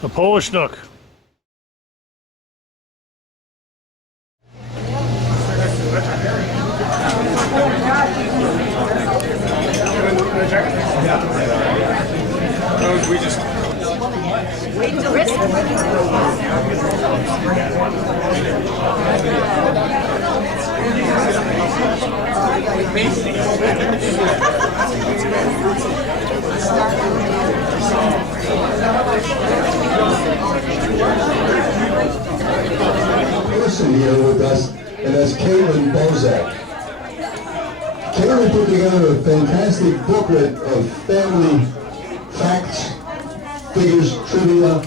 The Polish Nook. We just wait till risk. Person here with us, and that's Caitlin Bozak. Caitlin put together a fantastic booklet of family facts, figures, trivia.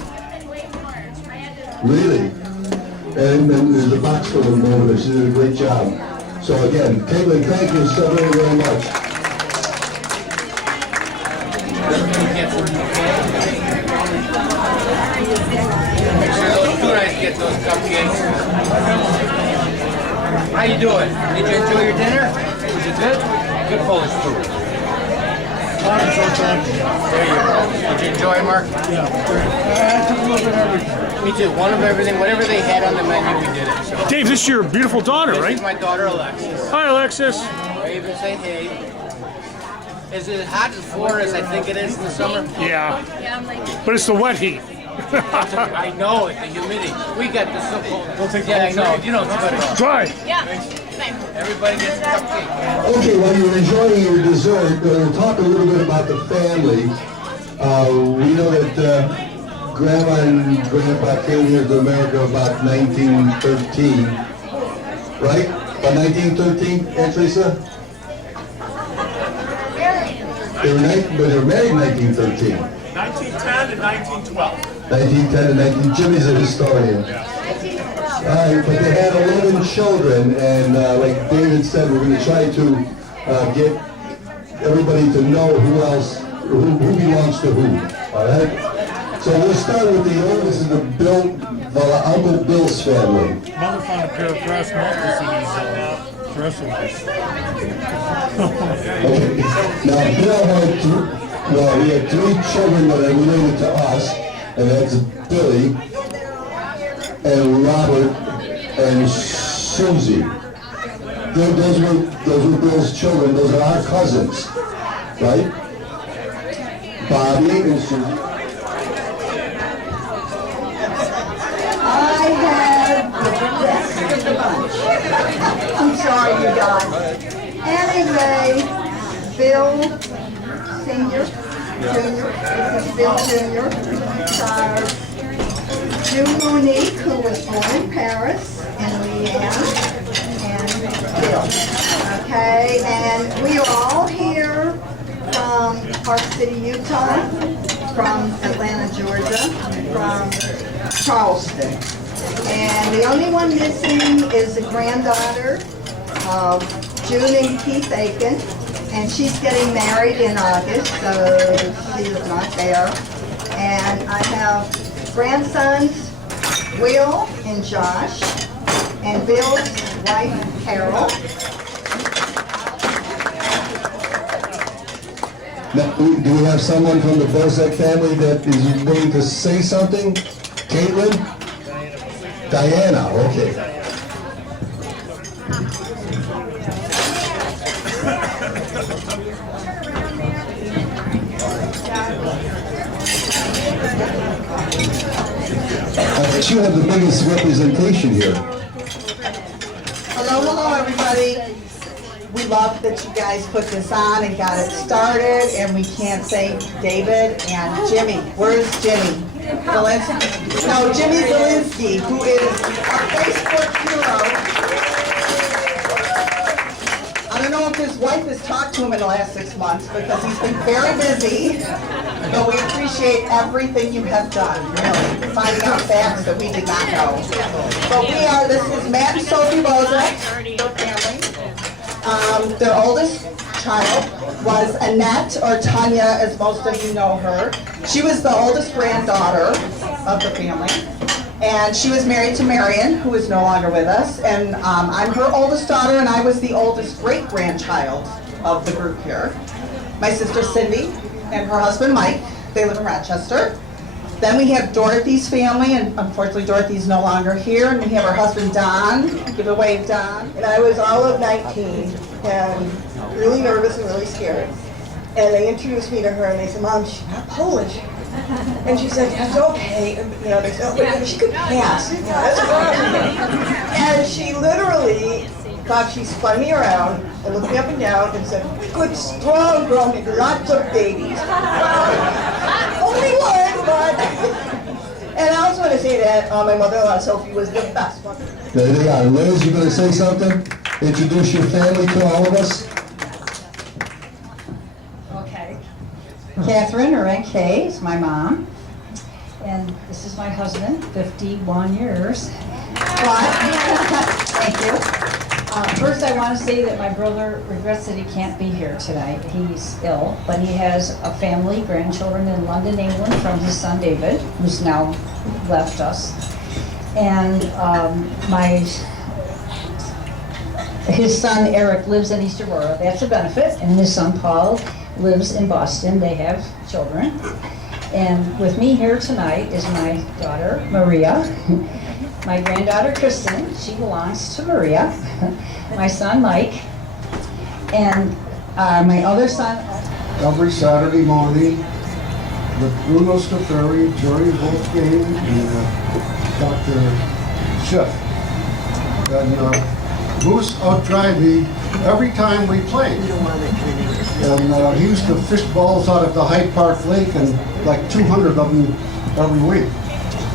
Really? And then there's a box for them over there. She did a great job. So again, Caitlin, thank you so very, very much. Get those cupcakes. How you doing? Did you enjoy your dinner? Was it good? Good Polish food. There you go. Did you enjoy it, Mark? Yeah. I took a little bit of everything. Me too. One of everything. Whatever they had on the menu, we did it. So. Dave, this is your beautiful daughter, This right? is my daughter, Alexis. Hi, Alexis. Wave and say hey. Is it hot in Florida as I think it is in the summer? Yeah. But it's the wet heat. I know it, the humidity. We got the so-called. Yeah, I know. You know it's better. Try. Yeah. Everybody gets a cupcake. Okay, while you're enjoying your dessert, we'll talk a little bit about the family. We know that Grandma and Grandpa came here to America about 1913, right? About 1913, Aunt Teresa? They were married in 1913. 1910 to 1912. 1910 to 19, Jimmy's a historian. But they had 11 children, and like David said, we're going to try to get everybody to know who else, who belongs to who, all right? So we'll start with the oldest of the Uncle Bill's family. Mother found a pair of brass knuckles in his dresser. Okay. Now, Bill had he had 3 children that are related to us, and that's Billy, and Robert, and Susie. Those were Bill's children. Those are our cousins, right? Bobby and Susie. I had the best of the bunch. I'm sorry, you guys. Anyway, Bill Senior, Junior, this is Bill Junior. June Monique, who was born in Paris, and Leanne, and Bill. Okay, and we are all here from Park City, Utah, from Atlanta, Georgia, from Charleston. And the only one missing is the granddaughter of June and Keith Aiken, and she's getting married in August, so she is not there. And I have grandsons, Will and Josh, and Bill's wife, Carol. Now, do we have someone from the Bozak family that is willing to say something? Caitlin? Diana, okay. You have the biggest representation here. Hello, everybody. We love that you guys put this on and got it started, and we can't thank David and Jimmy. Where's Jimmy? Zielinski? No, Jimmy Zielinski, who is our Facebook hero. I don't know if his wife has talked to him in the last 6 months because he's been very busy, but we appreciate everything you have done, really, finding out facts that we did not know. But this is Matt and Sophie Bozak, their family. Their oldest child was Annette, or Tanya, as most of you know her. She was the oldest granddaughter of the family. And she was married to Marion, who is no longer with us. And I'm her oldest daughter, and I was the oldest great-grandchild of the group here. My sister Cindy and her husband Mike, they live in Rochester. Then we have Dorothy's family, and unfortunately Dorothy's no longer here, and we have her husband Don. Give a wave, Don. And I was all of 19 and really nervous and really scared. And they introduced me to her and they said, Mom, she's not Polish. And she said, it's okay. And, you know, they said, oh, but she could pass. You know, that's okay. And she literally thought she spun me around and looked me up and down and said, good, strong girl, make lots of babies. Only one, but... And I also want to say that my mother-in-law, Sophie, was the best one. There they are. Liz, you gonna say something? Introduce your family to all of us. Okay. Catherine, or N.K., is my mom. And this is my husband, 51 years. But, thank you. First, I want to say that my brother regrets that he can't be here tonight. He's ill, but he has a family, grandchildren in London, England, from his son David, who's now left us. And his son Eric lives in East Aurora. That's a benefit. And his son Paul lives in Boston. They have children. And with me here tonight is my daughter, Maria. My granddaughter, Kristen, she belongs to Maria. My son, Mike. And my other son. Every Saturday morning with Bruno Staferi, Jerry Wolfgang, and Dr. Schiff. And Moose outdrive me every time we played. And he used to fish balls out of the Hyde Park Lake, and like 200 of them every week.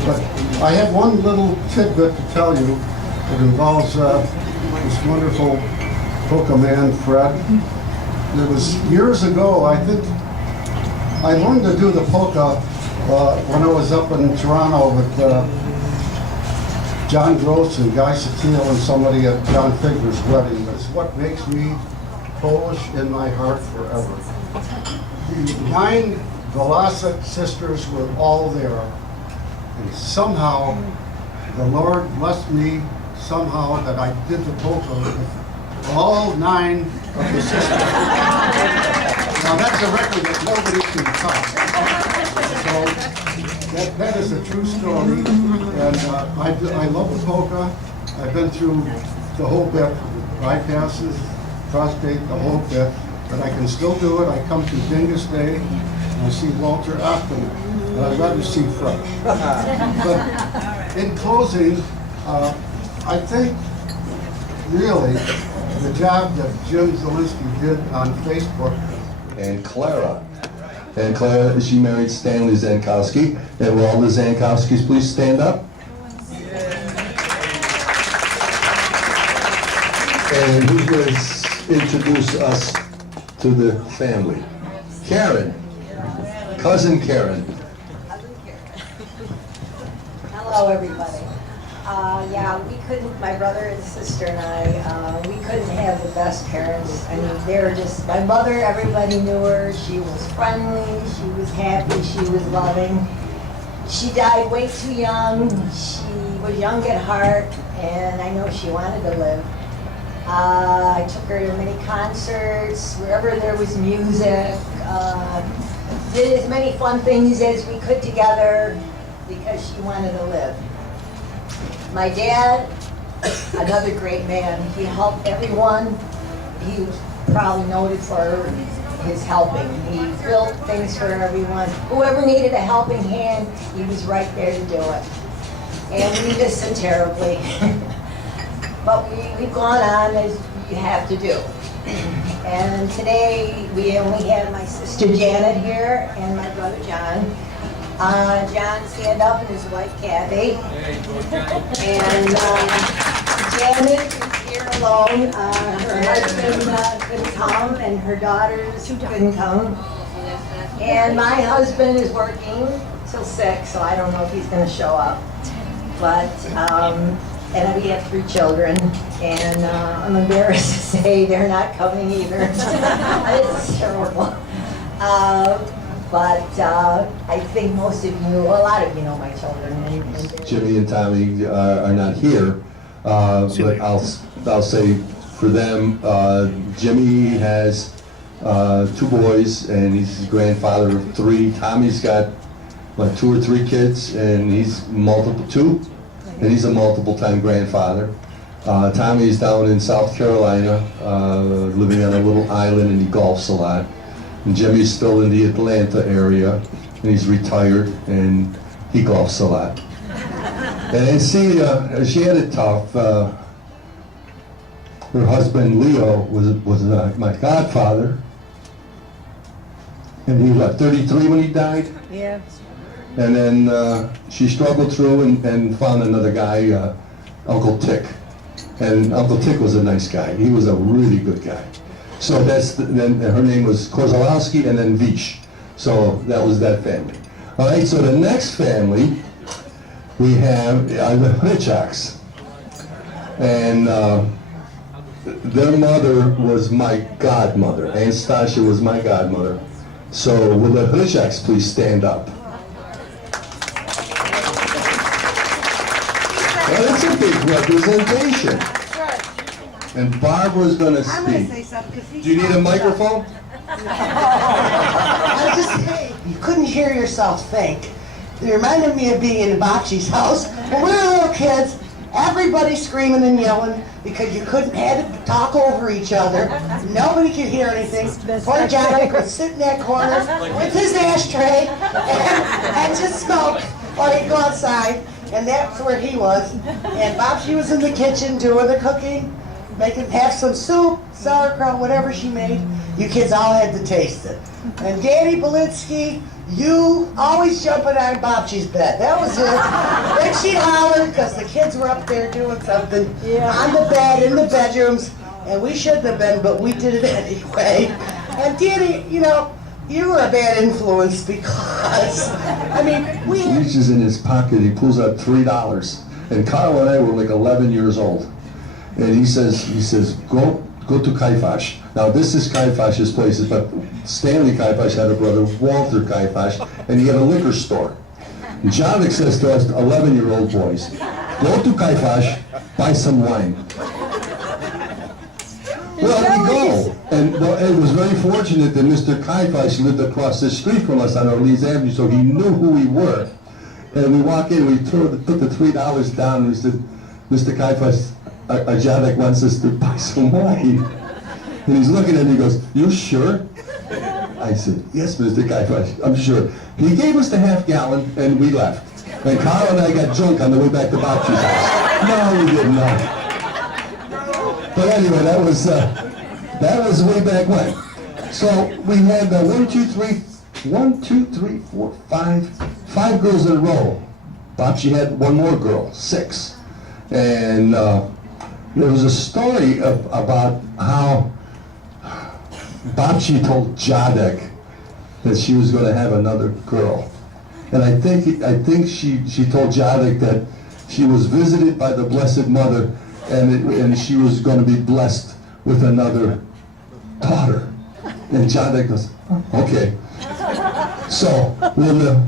But I have one little tidbit to tell you. It involves this wonderful polka man, Fred. It was years ago, I think, I learned to do the polka when I was up in Toronto with John Gross and Guy Satile and somebody at John Figler's wedding. It's what makes me Polish in my heart forever. The 9 Walasek sisters were all there. And somehow, the Lord blessed me somehow that I did the polka with all 9 of the sisters. Now that's a record that nobody can top. So that is a true story, and I love the polka. I've been through the whole bit, bypasses, prostate, the whole bit, but I can still do it. I come to Dingus Day, and I see Walter often. I'd rather see Fred. But in closing, I think really the job that Jim Zielinski did on Facebook. And Clara. And Clara, she married Stanley Zankowski. And will all the Zankowskis please stand up? And who's going to introduce us to the family? Karen. Cousin Karen. Hello, everybody. Yeah, we couldn't, my brother and sister and I, we couldn't have the best parents. I mean, they were just, my mother, everybody knew her. She was friendly, she was happy, she was loving. She died way too young. She was young at heart, and I know she wanted to live. I took her to many concerts, wherever there was music. Did as many fun things as we could together because she wanted to live. My dad, another great man, he helped everyone. He was probably noted for his helping. He built things for everyone. Whoever needed a helping hand, he was right there to do it. And we miss him terribly. But we've gone on as you have to do. And today, we only have my sister Janet here and my brother John. John, stand up, and his wife Kathy. And Janet is here alone. Her husband couldn't come, and her daughters couldn't come. And my husband is working till 6, so I don't know if he's going to show up. But, and we have 3 children, and I'm embarrassed to say they're not coming either. It's terrible. But I think most of you, a lot of you know my children. And Jimmy and Tommy are not here, but I'll say for them, Jimmy has 2 boys, and he's the grandfather of 3. Tommy's got like 2 or 3 kids, and he's two, and he's a multiple-time grandfather. Tommy's down in South Carolina, living on a little island, and he golfs a lot. And Jimmy's still in the Atlanta area, and he's retired, and he golfs a lot. And see, she had it tough. Her husband Leo was my godfather, and he was what, 33 when he died. Yeah. And then she struggled through and found another guy, Uncle Tick. And Uncle Tick was a nice guy. He was a really good guy. So then her name was Kozlowski and then Vish. So that was that family. All right, so the next family we have are the Hricaks. And their mother was my godmother. Aunt Stasia was my godmother. So will the Hricaks please stand up? Well, it's a big representation. And Barbara's going to speak. Do you need a microphone? I just, you couldn't hear yourself think. It reminded me of being in Bocce's house. When we were little kids, everybody screaming and yelling because you couldn't have to talk over each other. Nobody could hear anything. Poor Johnny would sit in that corner with his ashtray and just smoke or he'd go outside. And that's where he was. And Bocce was in the kitchen doing the cooking, have some soup, sauerkraut, whatever she made. You kids all had to taste it. And Daddy Belinsky, you always jumping on Bocce's bed. That was it. Then she'd holler because the kids were up there doing something on the bed, in the bedrooms. And we shouldn't have been, but we did it anyway. And Daddy, you know, you were a bad influence because, I mean, we... He reaches in his pocket, he pulls out $3. And Carl and I were like 11 years old. And he says, go to Kaifash. Now this is Kaifash's place, but Stanley Kaifash had a brother, Walter Kaifash, and he had a liquor store. And John says to us 11-year-old boys, go to Kaifash, buy some wine. Well, we go. And it was very fortunate that Mr. Kaifash lived across the street from us on Orleans Avenue, so he knew who we were. And we walk in, we put the $3 down, and we said, Mr. Kaifash, Ajadek wants us to buy some wine. And he's looking at me and he goes, you sure? I said, yes, Mr. Kaifash, I'm sure. He gave us the half gallon and we left. And Carl and I got drunk on the way back to Bocce's house. No, we didn't know. But anyway, that was way back when. So we had 5 girls in a row. Bocce had one more girl, 6. And there was a story about how Bocce told Jadek that she was going to have another girl. And I think she told Jadek that she was visited by the Blessed Mother and she was going to be blessed with another daughter. And Jadek goes, oh, okay. So will the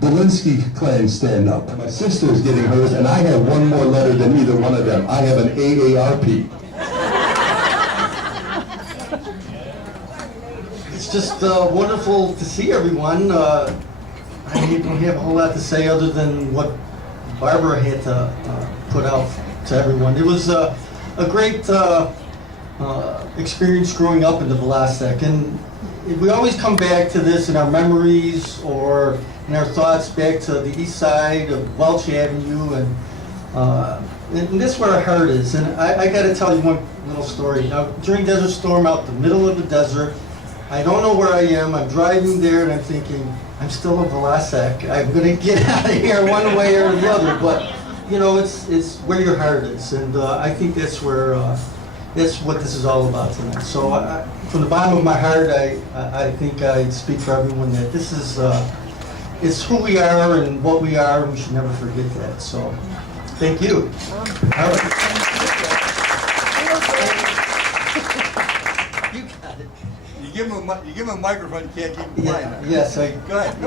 Belinsky clan stand up? My sister is getting hers, and I have one more letter than either one of them. I have an AARP. It's just wonderful to see everyone. I don't have a whole lot to say other than what Barbara had to put out to everyone. It was a great experience growing up in the Walasek, and we always come back to this in our memories or in our thoughts back to the east side of Welch Avenue, and that's where our heart is. And I got to tell you one little story. Now, during Desert Storm out the middle of the desert, I don't know where I am. I'm driving there and I'm thinking, I'm still a Walasek. I'm going to get out of here one way or the other. But, you know, it's where your heart is. And I think that's where, that's what this is all about tonight. So from the bottom of my heart, I think I speak for everyone that this is, it's who we are and what we are, and we should never forget that. So, thank you. All right. You got it. You give him a microphone, you can't keep him quiet. Yes, Go ahead.